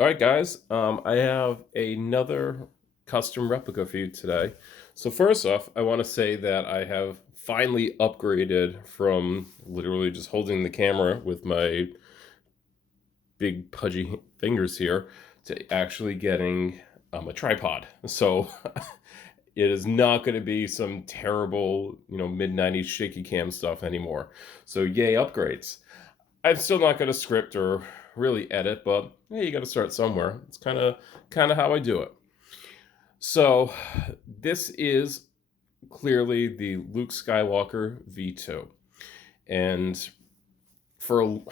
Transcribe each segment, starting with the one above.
All right, guys. I have another custom replica for you today. So first off, I want to say that I have finally upgraded from literally just holding the camera with my big pudgy fingers here to actually getting a tripod. So it is not going to be some terrible, mid 90s shaky cam stuff anymore. So yay, upgrades. I'm still not going to script or really edit, but hey, you got to start somewhere. It's kind of how I do it. So this is clearly the Luke Skywalker V2, and for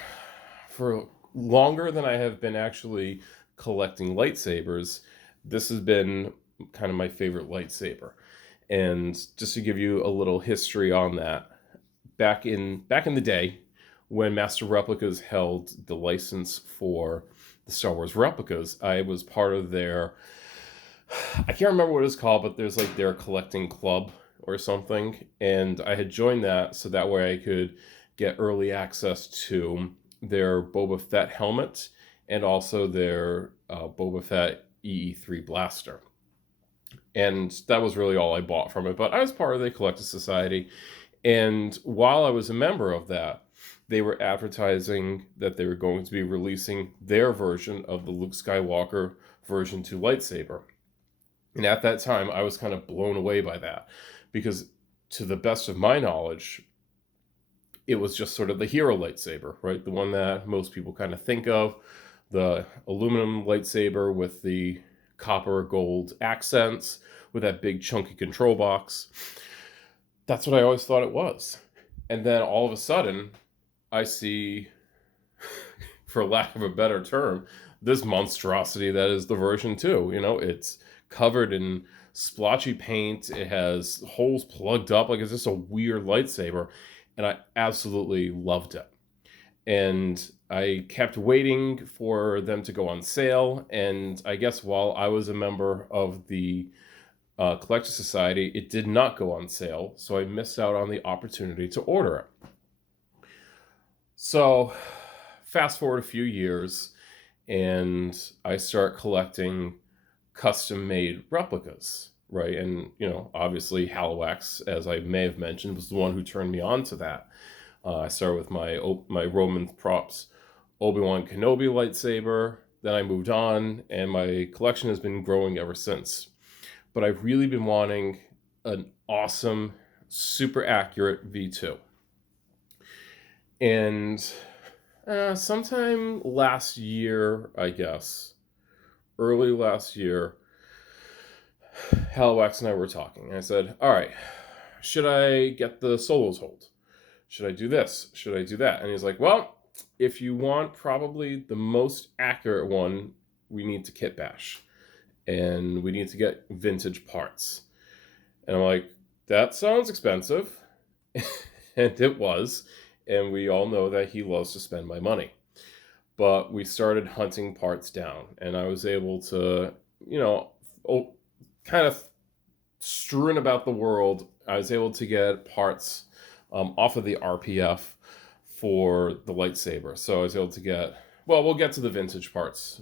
for longer than I have been actually collecting lightsabers, this has been kind of my favorite lightsaber. And just to give you a little history on that, back in the day, when Master Replicas held the license for the Star Wars replicas, I was part of their, I can't remember what it's called, but there's like their collecting club or something, and I had joined that so that way I could get early access to their Boba Fett helmet and also their Boba Fett EE3 blaster. And that was really all I bought from it. But I was part of the Collector Society, and while I was a member of that, they were advertising that they were going to be releasing their version of the Luke Skywalker version 2 lightsaber. And at that time, I was kind of blown away by that because, to the best of my knowledge, it was just sort of the hero lightsaber, right? The one that most people kind of think of, the aluminum lightsaber with the copper gold accents, with that big chunky control box. That's what I always thought it was. And then all of a sudden, I see, for lack of a better term, this monstrosity that is the version 2. It's covered in splotchy paint. It has holes plugged up. Like, it's just a weird lightsaber. And I absolutely loved it. And I kept waiting for them to go on sale. And I guess while I was a member of the Collector Society, it did not go on sale. So I missed out on the opportunity to order it. So fast forward a few years, and I start collecting custom-made replicas, right? And, obviously Halliwax, as I may have mentioned, was the one who turned me on to that. I started with my Roman props Obi-Wan Kenobi lightsaber, then I moved on, and my collection has been growing ever since. But I've really been wanting an awesome, super accurate V2. And sometime last year, I guess, early last year, Halliwax and I were talking. And I said, all right, should I get the Solos hold? Should I do this? Should I do that? And he's like, well, if you want probably the most accurate one, we need to kit bash. And we need to get vintage parts. And I'm like, that sounds expensive. And it was. And we all know that he loves to spend my money. But we started hunting parts down. And I was able to, kind of strewn about the world, I was able to get parts off of the RPF for the lightsaber. So I was able to get, well, we'll get to the vintage parts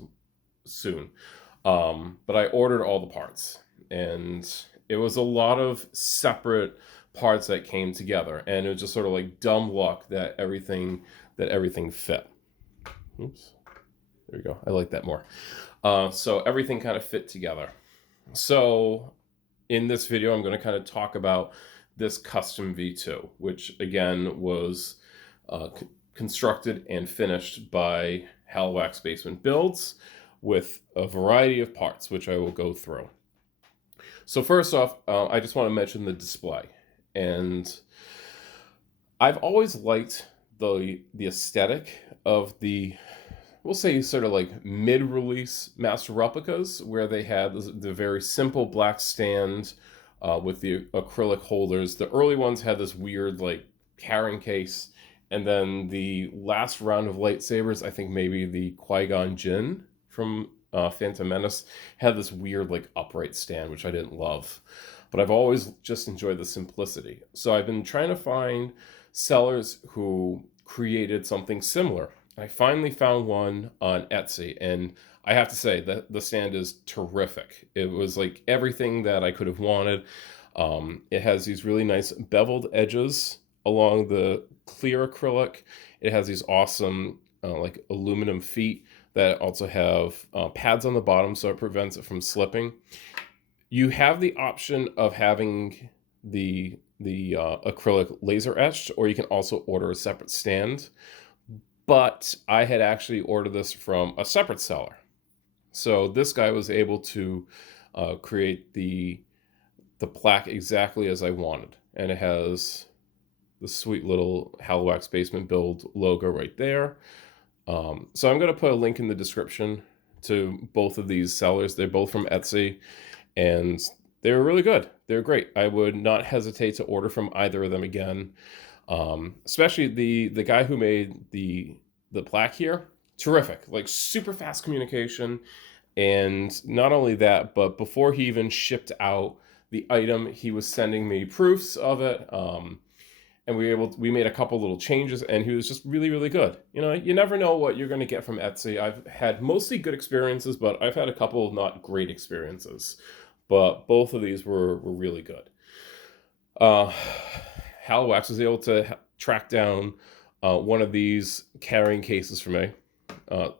soon. But I ordered all the parts, and it was a lot of separate parts that came together, and it was just sort of like dumb luck that everything fit. Oops, there we go. I like that more. So everything kind of fit together. So in this video, I'm going to kind of talk about this custom V2, which again was constructed and finished by Halliwax Basement Builds with a variety of parts, which I will go through. So first off, I just want to mention the display. And I've always liked the aesthetic of the, we'll say, sort of like mid-release Master Replicas, where they had the very simple black stand with the acrylic holders. The early ones had this weird like carrying case, and then the last round of lightsabers, I think maybe the Qui-Gon Jinn from Phantom Menace, had this weird like upright stand, which I didn't love. But I've always just enjoyed the simplicity. So I've been trying to find sellers who created something similar. I finally found one on Etsy, and I have to say that the stand is terrific. It was like everything that I could have wanted. It has these really nice beveled edges along the clear acrylic. It has these awesome like aluminum feet that also have pads on the bottom so it prevents it from slipping. You have the option of having the acrylic laser etched, or you can also order a separate stand. But I had actually ordered this from a separate seller, so this guy was able to create the plaque exactly as I wanted, and it has the sweet little Halliwax Basement Build logo right there. So I'm going to put a link in the description to both of these sellers. They're both from Etsy, and they were really good. They're great. I would not hesitate to order from either of them again. Especially the guy who made the plaque here, terrific. Like super fast communication, and not only that, but before he even shipped out the item, he was sending me proofs of it. And we made a couple little changes, and he was just really really good. You know, you never know what you're going to get from Etsy. I've had mostly good experiences, but I've had a couple of not great experiences, but both of these were really good. uh Halliwax was able to track down one of these carrying cases for me.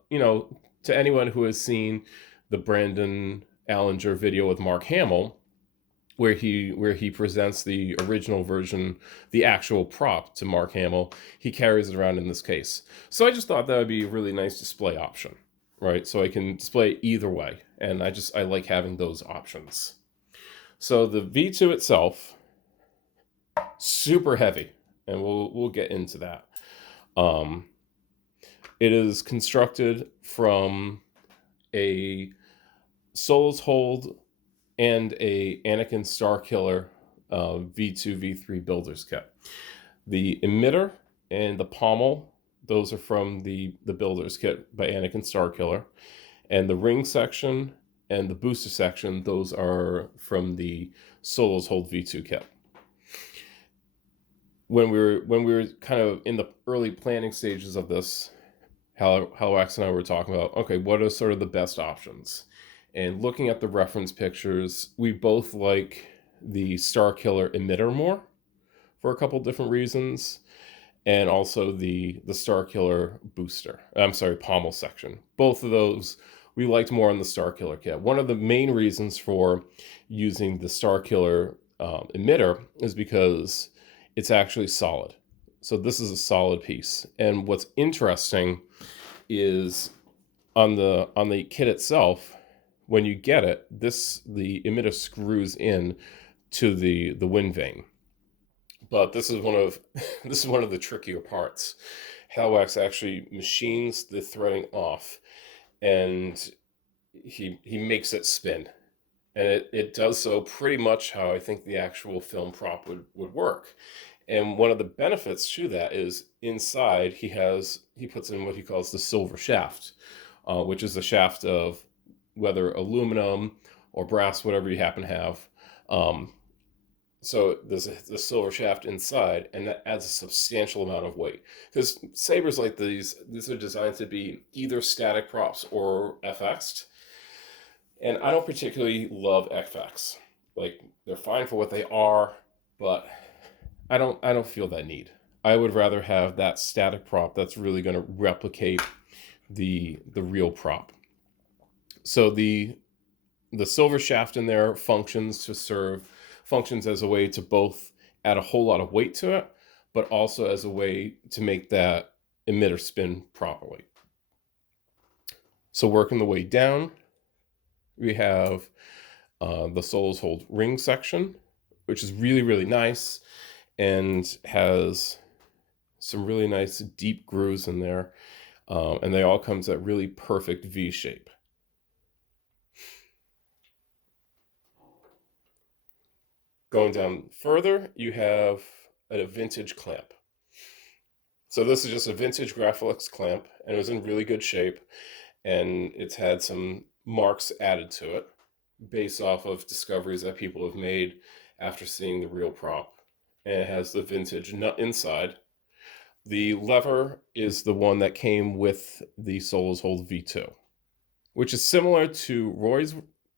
You know, to anyone who has seen the Brandon Allinger video with Mark Hamill, where he presents the original version, the actual prop to Mark Hamill, he carries it around in this case. So I just thought that would be a really nice display option, right? So I can display it either way, and I like having those options. So the V2 itself, super heavy, and we'll get into that. Um, it is constructed from a Souls Hold and a Anakin Starkiller V2 V3 builders kit. The emitter and the pommel, those are from the builders kit by Anakin Starkiller, and the ring section and the booster section, those are from the Solos Hold V2 kit. When we were kind of in the early planning stages of this, Halliwax and I were talking about, okay, what are sort of the best options? And looking at the reference pictures, we both like the Starkiller emitter more for a couple different reasons, and also the Starkiller booster. I'm sorry, pommel section. Both of those we liked more on the Starkiller kit. One of the main reasons for using the Starkiller emitter is because it's actually solid. So this is a solid piece. And what's interesting is on the kit itself, when you get it, the emitter screws in to the wind vane. But this is one of this is one of the trickier parts. Halliwax actually machines the threading off, and he makes it spin. And it does so pretty much how I think the actual film prop would work. And one of the benefits to that is inside he puts in what he calls the silver shaft, which is the shaft of whether aluminum or brass, whatever you happen to have. So there's the silver shaft inside, and that adds a substantial amount of weight. Because sabers like these are designed to be either static props or FX'd. And I don't particularly love FX. Like, they're fine for what they are, but I don't feel that need. I would rather have that static prop that's really going to replicate the real prop. So the silver shaft in there functions as a way to both add a whole lot of weight to it, but also as a way to make that emitter spin properly. So working the way down, we have the Solos Hold ring section, which is really, really nice and has some really nice deep grooves in there. And they all come to that really perfect V shape. Going down further, you have a vintage clamp. So this is just a vintage Gaffers clamp, and it was in really good shape, and it's had some marks added to it based off of discoveries that people have made after seeing the real prop. And it has the vintage nut inside. The lever is the one that came with the Solos Hold V2, which is similar to Roy's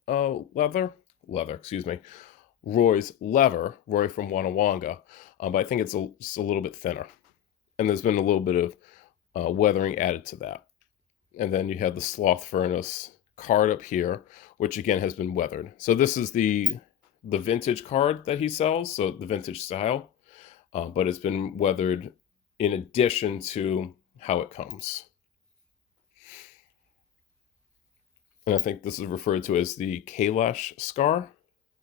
Roy's lever, Roy from Wanawanga, but I think it's just a little bit thinner. And there's been a little bit of weathering added to that. And then you have the Sloth Furnace card up here, which again has been weathered. So this is the vintage card that he sells, so the vintage style, but it's been weathered in addition to how it comes. And I think this is referred to as the Kailash scar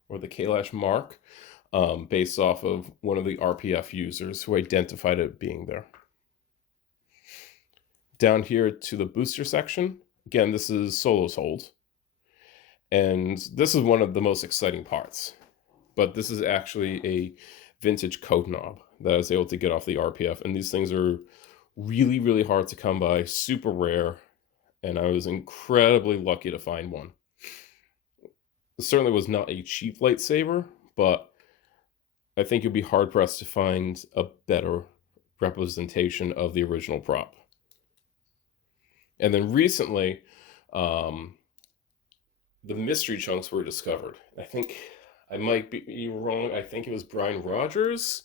or the Kailash mark, based off of one of the RPF users who identified it being there. Down here to the booster section, again, this is Solos Hold. And this is one of the most exciting parts. But this is actually a vintage code knob that I was able to get off the RPF. And these things are really, really hard to come by, super rare. And I was incredibly lucky to find one. It certainly was not a cheap lightsaber, but I think you'll be hard-pressed to find a better representation of the original prop. And then recently, the mystery chunks were discovered. I think I might be wrong. I think it was Brian Rogers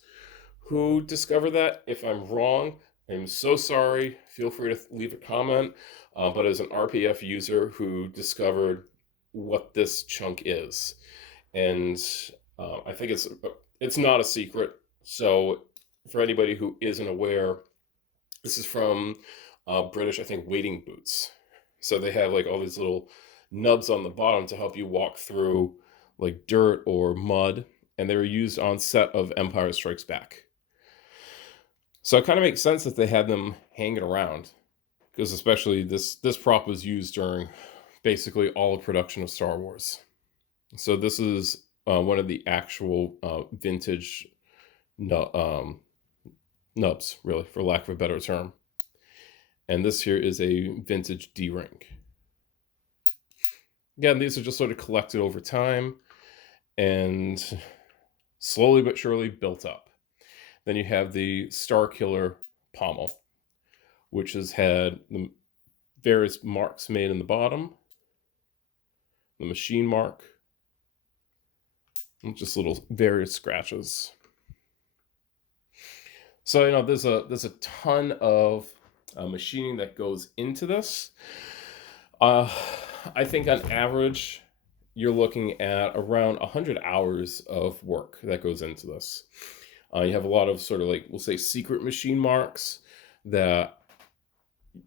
who discovered that. If I'm wrong, I'm so sorry. Feel free to leave a comment. But as an RPF user who discovered what this chunk is, and I think it's not a secret. So for anybody who isn't aware, this is from British, I think, wading boots. So they have like all these little nubs on the bottom to help you walk through like dirt or mud, and they were used on set of Empire Strikes Back. So it kind of makes sense that they had them hanging around, because especially this prop was used during basically all of production of Star Wars. So this is one of the actual vintage nubs, really, for lack of a better term. And this here is a vintage D-ring. Again, these are just sort of collected over time and slowly but surely built up. Then you have the Star Killer pommel, which has had the various marks made in the bottom, the machine mark, and just little various scratches. So, you know, there's a ton of machining that goes into this. I think on average, you're looking at around 100 hours of work that goes into this. You have a lot of sort of like, we'll say, secret machine marks that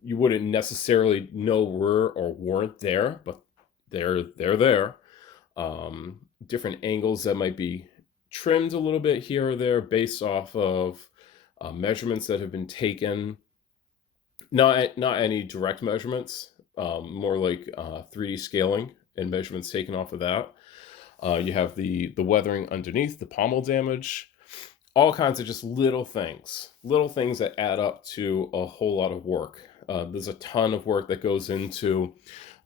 you wouldn't necessarily know were or weren't there, but they're there. Different angles that might be trimmed a little bit here or there based off of measurements that have been taken. Not any direct measurements, more like 3D scaling and measurements taken off of that. You have the weathering underneath, the pommel damage, all kinds of just little things that add up to a whole lot of work. There's a ton of work that goes into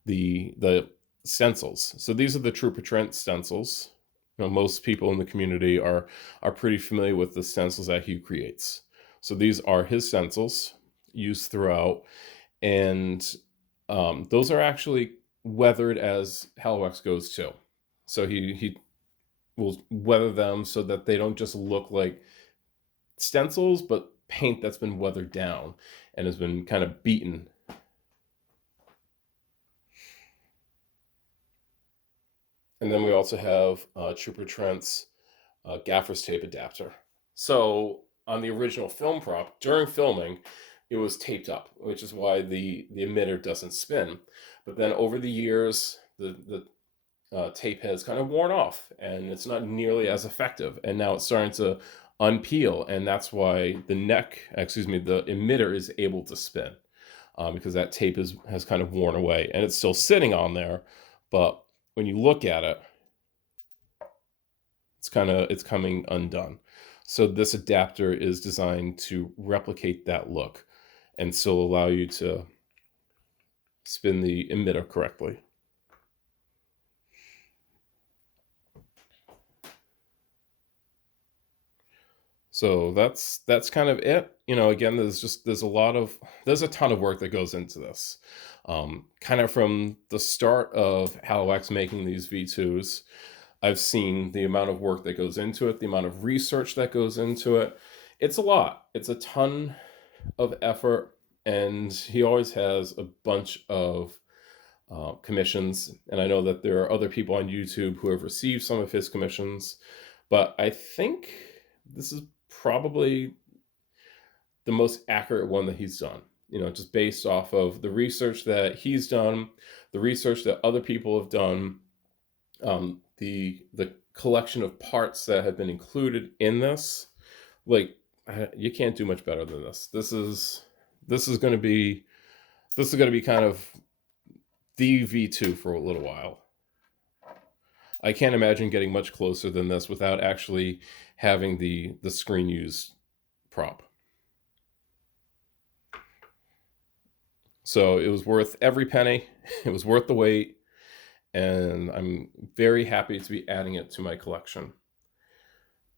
the stencils. So these are the Trooper Trent stencils. You know, most people in the community are pretty familiar with the stencils that he creates. So these are his stencils used throughout, and those are actually weathered as Halliwax goes too. So he will weather them so that they don't just look like stencils, but paint that's been weathered down and has been kind of beaten. And then we also have Trooper Trent's Gaffers tape adapter. So on the original film prop, during filming, it was taped up, which is why the emitter doesn't spin. But then over the years, the tape has kind of worn off, and it's not nearly as effective. And now it's starting to unpeel, and that's why the emitter is able to spin, because that tape has kind of worn away, and it's still sitting on there. But when you look at it, it's coming undone. So this adapter is designed to replicate that look and still allow you to spin the emitter correctly. So that's kind of it. Again, there's a ton of work that goes into this. Kind of from the start of Halliwax making these V2s, I've seen the amount of work that goes into it, the amount of research that goes into it. It's a lot. It's a ton of effort, and he always has a bunch of commissions. And I know that there are other people on YouTube who have received some of his commissions, but I think this is probably the most accurate one that he's done. Just based off of the research that he's done, the research that other people have done, the collection of parts that have been included in this. Like, you can't do much better than this. This is going to be kind of the V2 for a little while. I can't imagine getting much closer than this without actually having the screen use prop. So it was worth every penny. It was worth the wait, and I'm very happy to be adding it to my collection.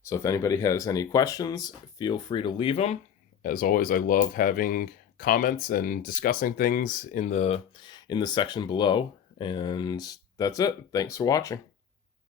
So if anybody has any questions, feel free to leave them. As always, I love having comments and discussing things in the section below. And that's it. Thanks for watching.